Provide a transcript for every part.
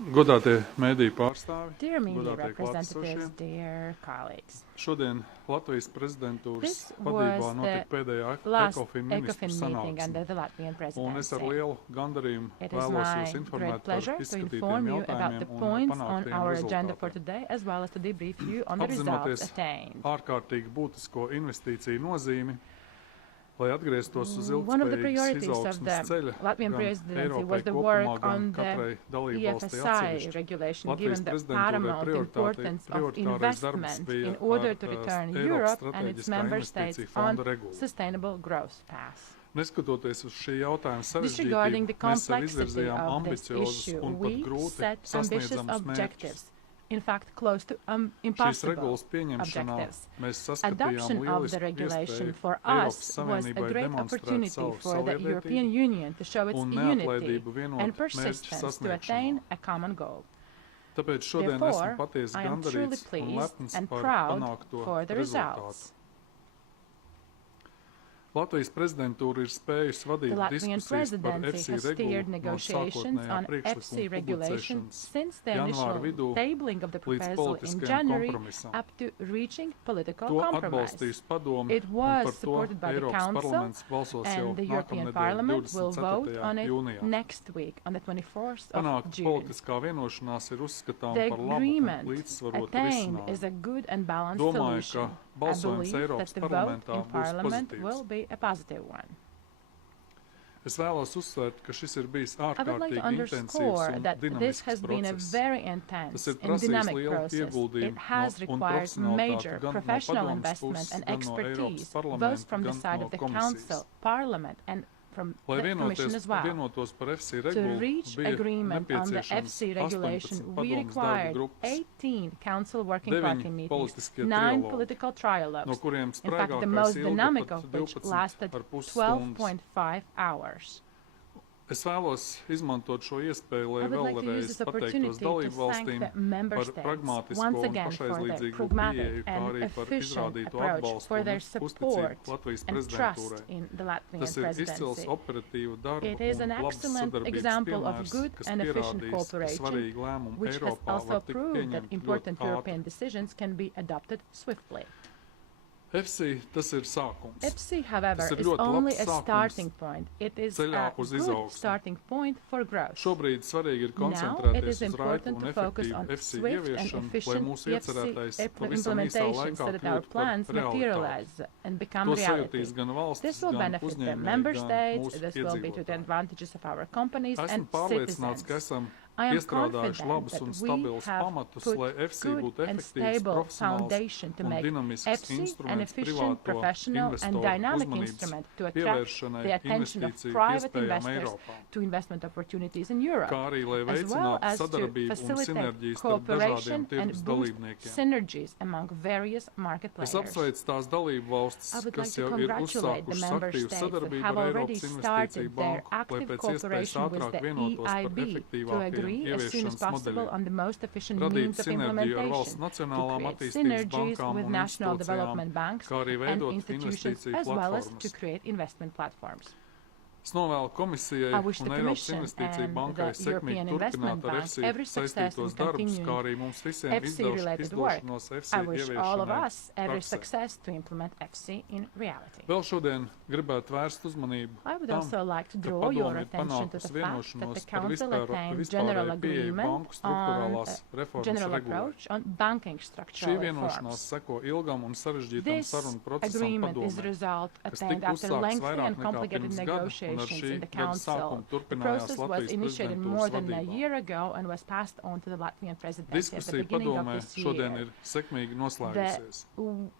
Godātie mēdīju pārstāvi, Dear media godātie representatives, klātesošie, dear colleagues, šodien Latvijas prezidentūras this vadībā was notika the pēdējā last ECOFIN ministru ECOFIN meeting sanāksme, under the Latvian un es ar presidency. lielu gandarījumu It is vēlos my jūs informēt great par pleasure to izskatītiem inform you about the jautājumiem un points on panāktiem our agenda for rezultātiem. today, as well as to debrief you on the results Apzinoties attained. ārkārtīgi būtisko investīciju nozīmi, lai atgrieztos uz One of the ilgtspējīgas priorities of izaugsmes the ceļa Latvian gan presidency was Eiropai the kopumā, work gan on katrai the dalībvalstī EFSI atsevišķi. regulation, Latvijas given the prezidentūrai paramount importance of prioritārais darbs investment bija in order ar to return Eiropas Europe and its strateģiskā member states investīciju on fonda regulu. sustainable growth path. Neskatoties uz šī jautājuma Disregarding the sarežģītību, mēs sev complexity izvirzījām of this ambiciozus issue, un pat we grūti set ambitious sasniedzamus mērķus. objectives, in fact close to Šīs impossible regulas pieņemšanā objectives. mēs saskatījām Adoption of the lielisku regulation iespēju for Eiropas us was a Savienībai great demonstrēt opportunity savu for the European saliedētību Union to show its un unity neatlaidību vienot and mērķu persistence to attain sasniegšanā. a common goal. Tāpēc šodien esmu Therefore, patiesi I am truly gandarīts un pleased lepns and par proud panākto for the rezultātu. results. Latvijas prezidentūra ir spējusi The vadīt Latvian diskusijas par presidency EFSI has steered regulu no negotiations sākotnējā on EFSI priekšlikuma regulation publicēšanas since the janvāra initial vidū tabling of the līdz proposal in politiskajam January kompromisam. up to reaching political To compromise. atbalstīs padome, It un was par to supported by the Eiropas Council, parlaments balsos jau and the European nākamnedēļ Parliament will vote 24. on it jūnijā. next week, on the 24th of Panākt June. politiskā vienošanās ir uzskatām The par labu un agreement līdzsvarotu attained is risinājumu. a good and balanced Domāju, ka solution. I balsojums believe that Eiropas the vote parlamentā in būs Parliament pozitīvs. will be a positive one. Es vēlos uzsvērt, ka šis ir bijis I would like to ārkārtīgi intensīvs underscore un that this dinamisks has been a process. very Tas intense ir and prasījis dynamic lielu process. It ieguldījumu has un required profesionalitāti major gan no professional padomes investment puses, and gan no Eiropas expertise, both parlamenta, from the gan side no of the komisijas. Council, Parliament, and from Lai the Commission as well. vienotos par EFSI To regulu, reach bija agreement on the nepieciešams EFSI regulation, 18 we padomes darba required grupas, 18 Council working 9 party meetings, politiskie 9 trialogi, political no trialogues, kuriem in fact the spraigākais most ilga dynamic pat of which 12,5 lasted stundas. 12.5 hours. Es vēlos izmantot šo iespēju, lai I would like to use vēlreiz this pateiktos opportunity to dalību thank valstīm the member par states pragmātisko once un again for their pašaizlīdzīgo pragmatic pieeju, kā and arī par efficient izrādīto approach, atbalstu for un their uzticību support Latvijas and trust prezidentūrai. in the Latvian Tas ir izcils presidency. operatīvu darbu It is un an labs excellent sadarbības example of piemērs, good kas and efficient pierādījis, ka cooperation, svarīgi lēmumi which has Eiropā also var tikt proved that pieņemti important ļoti European ātri. decisions can be adopted swiftly. EFSI tas ir sākums. EFSI, however, Tas ir is ļoti only labs a sākums starting point. It is ceļā a uz good izaugsmi. starting point for growth. Šobrīd svarīgi ir Now it koncentrēties is uz raitu important un to focus efektīvu on EFSI swift and ieviešanu, lai efficient mūsu iecerētais EFSI pavisam īsā implementation laikā so that our kļūtu par plans realitāti. materialize and become To reality. sajutīs gan valstis, This will gan benefit the uzņēmēji, member gan states. mūsu This will be to the iedzīvotāji. advantages of our companies Esmu and pārliecināts, ka citizens. esam I am iestrādājuši confident labus that un we stabilus have pamatus, put lai EFSI good būtu and efektīvs, stable profesionāls foundation to un make dinamisks EFSI an instruments efficient, privāto professional, and investoru dynamic uzmanības instrument to attract pievēršanai the attention of investīciju private iespējām investors Eiropā, to investment opportunities in Europe, kā arī, lai as well veicinātu as to sadarbību un facilitate sinerģiju starp dažādiem cooperation and tirgus boost dalībniekiem. synergies among various market Es players. apsveicu tās dalību valstis, I would like kas to jau ir congratulate the uzsākušas member aktīvu states that sadarbību have ar already Eiropas Investīciju started their banku, lai active pēc iespējas cooperation with ātrāk the vienotos par EIB to efektīvākiem agree as soon as ieviešanas possible modeļiem. on the most efficient Radīt means of sinerģiju ar valsts implementation, nacionālām to create attīstības synergies bankām with un national institūcijām, development banks kā arī and veidot institutions, investīciju as well as to platformas. create investment platforms. Es novēlu komisijai I wish un the Eiropas Commission Investīciju and bankai the European sekmīgi Investment turpināt ar Bank EFSI every success saistītos in darbus, continuing kā arī mums visiem EFSI-related work. izdošanos I EFSI wish all of ieviešanai us every praksē. success to implement EFSI in reality. Vēl šodien gribētu vērst uzmanību I would tam, also like to ka draw your padome ir attention to the panākusi fact that the vienošanos par Council attained general vispārēju pieeju agreement banku on struktūrālās a reformas general regulai. approach on banking Šī structural vienošanās reforms. seko ilgam un sarežģītam This sarunu procesam agreement is the padomē, result kas attained tika after uzsākts lengthy vairāk and nekā complicated pirms gada, un ar negotiations šī in the gada Council. sākumu The turpinājās process was Latvijas initiated prezidentūras more than a vadībā. year ago and was passed on to the Latvian presidency at the Diskusija beginning of padomē this šodien year. ir sekmīgi The noslēgusies.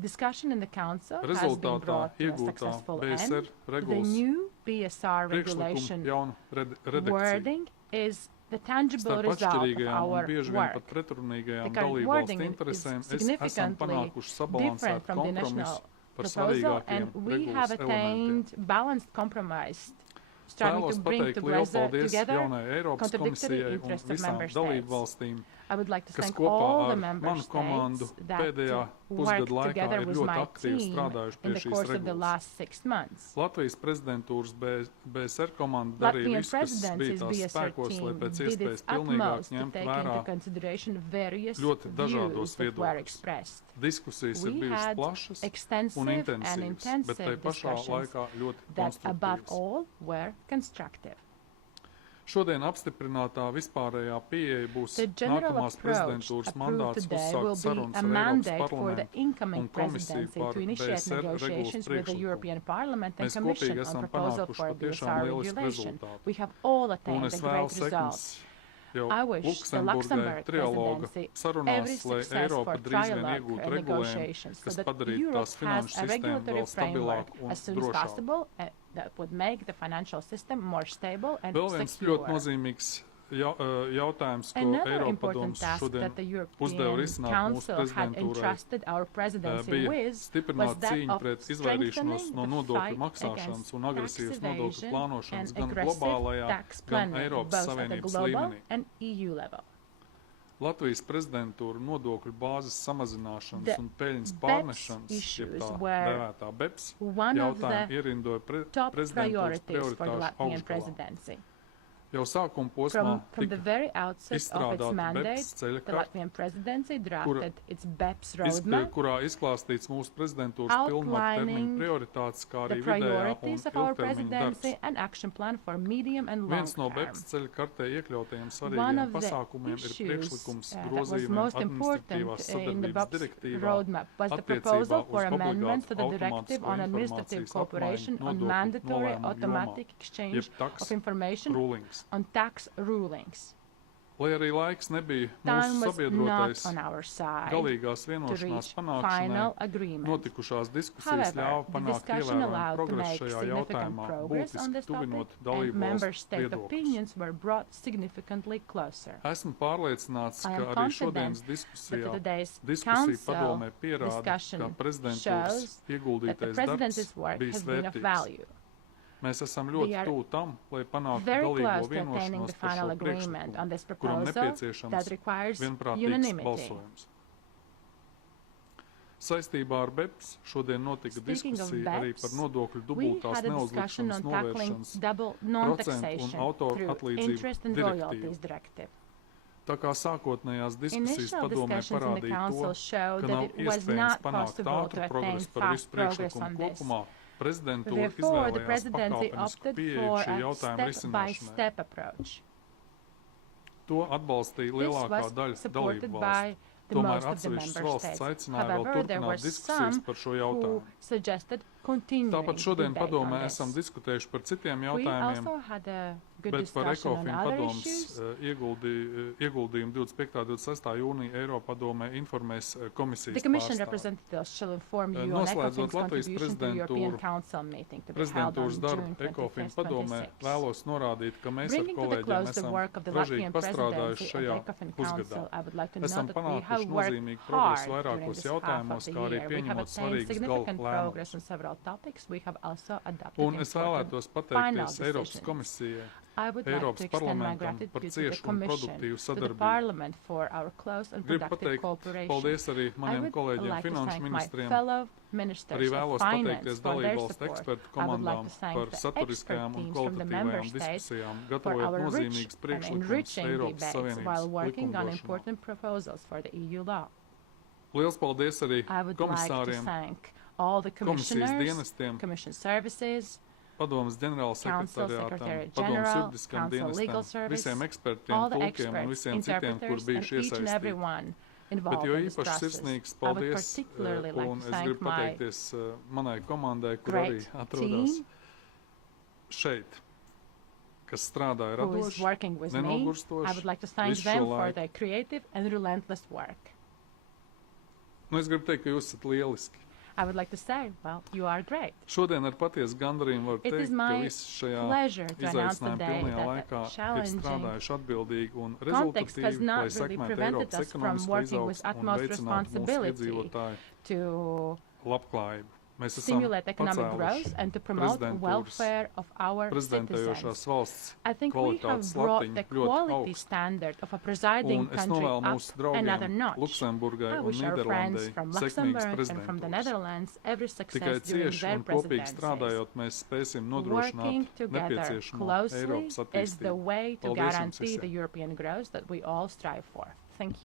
discussion in the Council has been Rezultātā brought to a iegūtā successful BSR end. The regulas new BSR priekšlikuma regulation jauna redakcija. wording is the tangible Starp result of atšķirīgajām un our bieži vien work. pat pretrunīgajām The current dalībvalstu wording is interesēm esam significantly panākuši different sabalansētu from the kompromisu national par proposal, svarīgākiem and we have regulas elementiem. attained balanced compromise, striving Vēlos to bring pateikt lielu paldies together jaunajai Eiropas contradictory komisijai un interests of visām member dalību states. valstīm I would like to kas thank kopā all the ar member manu komandu states that pēdējā worked pusgada laikā together ir with ļoti my aktīvi team strādājuši in pie the šīs course of the regulas. last 6 months. Latvijas prezidentūras BSR komanda darīja Latvian visu, kas bija presidency's tās BSR spēkos, lai team pēc did iespējas its pilnīgāk utmost to ņemtu take vērā into consideration various ļoti dažādos views that were viedokļus. expressed. Diskusijas ir We bijušas had plašas un extensive and intensīvas, bet tai intensive pašā discussions laikā ļoti that above konstruktīvas. all were constructive. Šodien apstiprinātā vispārējā pieeja būs The general nākamās approach prezidentūras approved mandāts today uzsākt will be sarunas a ar Eiropas mandate for the parlamentu incoming un komisiju presidency par to initiate BSR regulas negotiations with the priekšlikumu. European Parliament and Mēs Commission kopīgi on esam proposal panākuši for a patiešām BSR lielisku regulation. rezultātu. We have all Un attained es a vēlu great result. sekmes jau I wish the Luksemburgai Luxembourg trialoga presidency sarunās, every lai success Eiropa for drīz vien trialogue iegūtu and regulējumu, negotiations so kas that padarītu Europe tās finanšu has a sistēmu regulatory vēl framework stabilāku un as soon as drošāku. possible that would make the financial system more stable and Vēl viens secure. ļoti nozīmīgs jautājums, ko Another Eiropadomes important task šodien that the uzdeva European risināt mūsu Council had prezidentūrai, entrusted our presidency bija with was stiprināt that cīņu of pret izvairīšanos strengthening no the nodokļu fight maksāšanas against un tax agresīvas nodokļu evasion plānošanas and gan aggressive globālajā, tax gan planning, Eiropas both at the Savienības global līmenī. and EU level. Latvijas prezidentūra nodokļu bāzes samazināšanas The un peļņas BEPS pārnešanas, jeb issues tā were dēvētā BEPS, one of jautājumu the ierindoja top prezidentūras priorities for the prioritāšu Latvian augšgalā. presidency. Jau sākuma posmā From the tika very outset of its izstrādāta mandate, BEPS the ceļakarte, Latvian presidency drafted its BEPS roadmap, kurā izklāstīts mūsu prezidentūras pilnvaru termiņu outlining prioritātes, kā the arī vidējā un priorities of our ilgtermiņa darbs. presidency and action plan for medium and long Viens no term. BEPS ceļkartē iekļautajiem One svarīgiem of the pasākumiem ir issues priekšlikums that was grozījumiem most important administratīvās in the sadarbības BEPS direktīvā roadmap was the attiecībā proposal uz for amendments obligātu to the directive automātisko on administrative informācijas cooperation apmaiņu on nodokļu mandatory nolēmumu automatic jomā, exchange jeb tax of information rulings. on tax rulings. Lai arī laiks nebija Time mūsu was not sabiedrotais, on our side galīgās to vienošanās reach panākšanai final agreement. notikušās diskusijas However, ļāva the panākt discussion ievērojumu allowed to progresu make šajā significant jautājumā, progress on būtiski this topic, tuvinot and dalību member valstu state viedokļus. opinions were brought significantly closer. Esmu pārliecināts, I am ka arī confident šodienas That diskusijā today's diskusija council padomē pierāda, discussion ka prezidentūras shows that the ieguldītais darbs presidency's work bija has been of svērtīgs. value. Mēs esam We ļoti are tuvu tam, lai panāktu Very galīgo close to attaining vienošanos the par final šo agreement on priekšlikumu, this kuram proposal that nepieciešams requires vienprātīgs unanimity. balsojums. Saistībā ar BEPS šodien notika Speaking of diskusija arī BEPS, par nodokļu We dubultās had a discussion neuzlikšanas on tackling novēršanas double procentu un non-taxation autoru through atlīdzību interest and direktīvu. royalties directive. Tā kā sākotnējās diskusijas Initial padomē discussions in the parādīja council to, showed ka that nav it was iespējams not panākt possible to ātru attain progresu par fast visu progress priekšlikumu on this. kopumā. Prezidentūra Therefore, the izvēlējās presidency pakāpenisku opted pieeju for šī a jautājuma risināšanai. step-by-step approach. To atbalstīja This lielākā was daļa supported dalību by valstu. the Tomēr most of the atsevišķas member valsts states. aicināja vēl However, there were turpināt diskusijas some par šo who jautājumu. suggested continuing Tāpat šodien debate padomē on this. esam diskutējuši par citiem We jautājumiem, also had a good bet par discussion on ECOFIN other padomes issues. ieguldījumu 25. un 26. jūnija Eiropadomē informēs The komisijas Commission pārstāvi. representatives shall inform you on Noslēdzot ECOFIN's Latvijas contribution to the European prezidentūru, Council meeting to be held on Prezidentūras darbu June ECOFIN 25th, padomē 26th. vēlos norādīt, ka mēs ar Bringing to the kolēģiem close the esam work of the ražīgi Latvian pastrādājuši presidency šajā at the ECOFIN pusgadā. Council, I would like to Esam note that we have panākuši worked nozīmīgu progresu hard during vairākos this half of jautājumos, the kā arī year. We have pieņemot obtained svarīgus significant galvu progress lēmumus. on several topics. We have also adopted Un es important vēlētos final pateikties Eiropas decisions. komisijai, I would like Eiropas to extend my parlamentam gratitude par to the ciešu un Commission, produktīvu to the sadarbību. Parliament for our close and Gribu productive pateikt cooperation. paldies arī I maniem would kolēģiem like to finanšu thank my ministriem. fellow ministers Arī of vēlos finance pateikties for their dalībvalstu support. ekspertu I would like komandām to thank par the saturiskajām expert un teams from the member kvalitatīvajām states diskusijām, for gatavojot our rich nozīmīgus and priekšlikumus enriching Eiropas debates while Savienības working on likumdošanā. important proposals for the EU law. Liels paldies arī I would like to komisāriem, thank all the komisijas commissioners, dienestiem, commission services, padomas ģenerāla Council sekretariātam, Secretary padomas General, juridiskam Council Legal dienestam, Service, visiem ekspertiem, all the tulkiem un experts, visiem citiem, kur interpreters, and bijuši each and every iesaistīti. one Bet involved jo in this īpaši process. sirsnīgs I would paldies, particularly like un to es thank gribu my pateikties manai komandai, kur great arī atrodas team šeit, kas strādāja who is radoši, working with me. nenogurstoši, I would like to thank visu šo them for laiku. their creative and relentless work. Nu, es gribu teikt, ka jūs esat lieliski. I would like to say, well, you are great. Šodien ar patiesu gandarījumu varu It teikt, is ka my visi šajā pleasure to announce izaicinājuma today pilnajā that laikā the ir challenging strādājuši atbildīgi un context has rezultatīvi, not lai really sekmētu prevented Eiropas us from ekonomisko working with izaugsmu un utmost veicinātu mūsu responsibility iedzīvotāju to labklājību. Mēs esam stimulate economic growth pacēluši and to promote prezidentūras welfare of our prezidentējošās citizens. valsts I think we have kvalitātes brought latiņu the ļoti quality augstu. standard of a presiding Un es country novēlu up mūsu another draugiem notch. Luksemburgai I un wish our friends Nīderlandei from sekmīgas Luxembourg and from the prezidentūras. Netherlands every Tikai success during cieši their un kopīgi presidencies. strādājot, mēs spēsim Working nodrošināt together nepieciešamo closely Eiropas is the attīstību. way to Paldies jums guarantee the visiem! European growth that we all strive for. Thank you.